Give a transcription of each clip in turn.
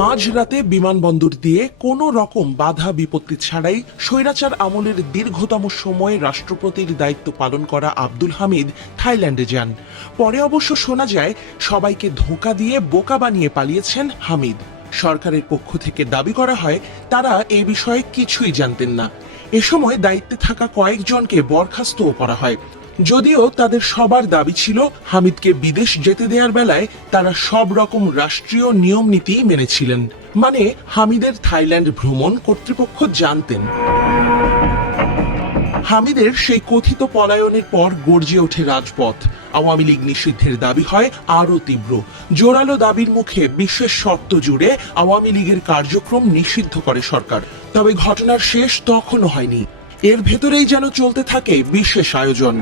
মাঝরাতে বিমানবন্দর দিয়ে কোনো রকম বাধা বিপত্তি ছাড়াই স্বৈরাচার আমলের দীর্ঘতম সময়ে রাষ্ট্রপতির দায়িত্ব পালন করা আব্দুল হামিদ থাইল্যান্ডে যান। পরে অবশ্য শোনা যায় সবাইকে ধোঁকা দিয়ে বোকা বানিয়ে পালিয়েছেন হামিদ। সরকারের পক্ষ থেকে দাবি করা হয় তারা এই বিষয়ে কিছুই জানতেন না। এ সময় দায়িত্বে থাকা কয়েকজনকে বরখাস্তও করা হয়। যদিও তাদের সবার দাবি ছিল হামিদকে বিদেশ যেতে দেওয়ার বেলায় তারা সব রকম রাষ্ট্রীয় নিয়ম নীতি মেনেছিলেন, মানে হামিদের থাইল্যান্ড ভ্রমণ কর্তৃপক্ষ জানতেন। হামিদের সেই কথিত পলায়নের পর গর্জে ওঠে রাজপথ। আওয়ামী লীগ নিষিদ্ধের দাবি হয় আরও তীব্র। জোরালো দাবির মুখে বিশেষ শর্ত জুড়ে আওয়ামী লীগের কার্যক্রম নিষিদ্ধ করে সরকার। তবে ঘটনার শেষ তখনও হয়নি। এর ভেতরেই যেন চলতে থাকে বিশেষ আয়োজন।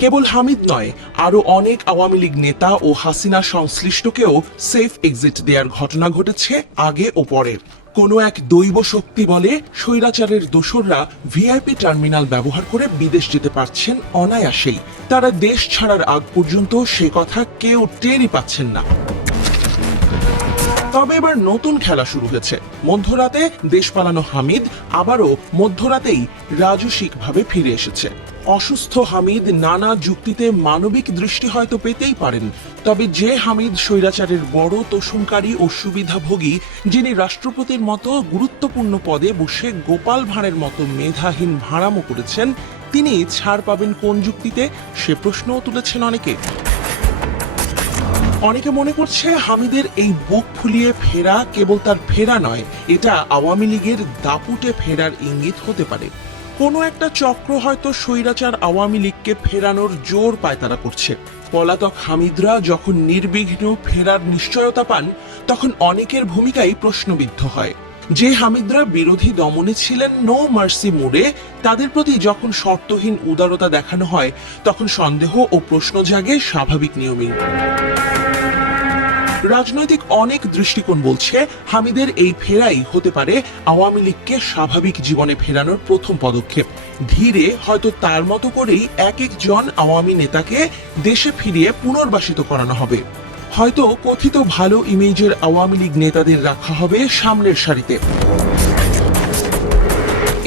কেবল হামিদ নয়, আরো অনেক আওয়ামী লীগ নেতা ও হাসিনা সংশ্লিষ্টকেও সেফ এক্সিট দেওয়ার ঘটনা ঘটেছে আগে ও পরে। কোনো এক দৈব শক্তি বলে স্বৈরাচারের দোসররা ভিআইপি টার্মিনাল ব্যবহার করে বিদেশ যেতে পারছেন অনায়াসেই। তারা দেশ ছাড়ার আগ পর্যন্ত সে কথা কেউ টেরই পাচ্ছেন না। তবে এবার নতুন খেলা শুরু হয়েছে। মধ্যরাতে দেশ পালানো হামিদ আবারও মধ্যরাতেই রাজসিকভাবে ফিরে এসেছে। অসুস্থ হামিদ নানা যুক্তিতে মানবিক দৃষ্টি হয়তো পেতেই পারেন, তবে যে হামিদ স্বৈরাচারের বড় তোষণকারী ও সুবিধাভোগী, যিনি রাষ্ট্রপতির মতো গুরুত্বপূর্ণ পদে বসে গোপাল ভাঁড়ের মতো মেধাহীন ভাঁড়ামো করেছেন, তিনি ছাড় পাবেন কোন যুক্তিতে, সে প্রশ্নও তুলেছেন অনেকে। অনেকে মনে করছে হামিদের এই বুক ফুলিয়ে ফেরা কেবল তার ফেরা নয়, এটা আওয়ামী লীগের দাপুটে ফেরার ইঙ্গিত হতে পারে। কোনো একটা চক্র হয়তো স্বৈরাচার আওয়ামী লীগকে ফেরানোর জোর পায়তারা করছে। পলাতক হামিদরা যখন নির্বিঘ্ন ফেরার নিশ্চয়তা পান, তখন অনেকের ভূমিকাই প্রশ্নবিদ্ধ হয়। যে হামিদরা বিরোধী দমনে ছিলেন নো মার্সি মুডে, তাদের প্রতি যখন শর্তহীন উদারতা দেখানো হয়, তখন সন্দেহ ও প্রশ্ন জাগে স্বাভাবিক নিয়মেই। রাজনৈতিক অনেক দৃষ্টিকোণ বলছে হামিদের এই ফেরাই হতে পারে আওয়ামী লীগকে স্বাভাবিক জীবনে ফেরানোর প্রথম পদক্ষেপ। ধীরে হয়তো তার মতো করেই এক একজন আওয়ামী নেতাকে দেশে ফিরিয়ে পুনর্বাসিত করানো হবে। হয়তো কথিত ভালো ইমেজের আওয়ামী লীগ নেতাদের রাখা হবে সামনের সারিতে।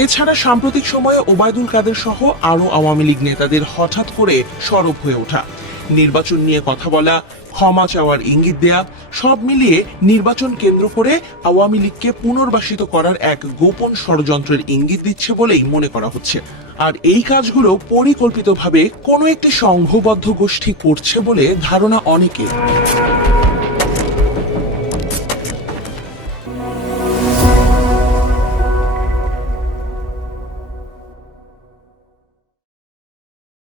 এছাড়া সাম্প্রতিক সময়ে ওবায়দুল কাদের সহ আরো আওয়ামী লীগ নেতাদের হঠাৎ করে সরব হয়ে ওঠা, নির্বাচন নিয়ে কথা বলা, ক্ষমা চাওয়ার ইঙ্গিত দেয়া, সব মিলিয়ে নির্বাচন কেন্দ্র করে আওয়ামী লীগকে পুনর্বাসিত করার এক গোপন ষড়যন্ত্রের ইঙ্গিত দিচ্ছে বলেই মনে করা হচ্ছে। আর এই কাজগুলো পরিকল্পিতভাবে কোনো একটি সংঘবদ্ধ গোষ্ঠী করছে বলে ধারণা অনেকের।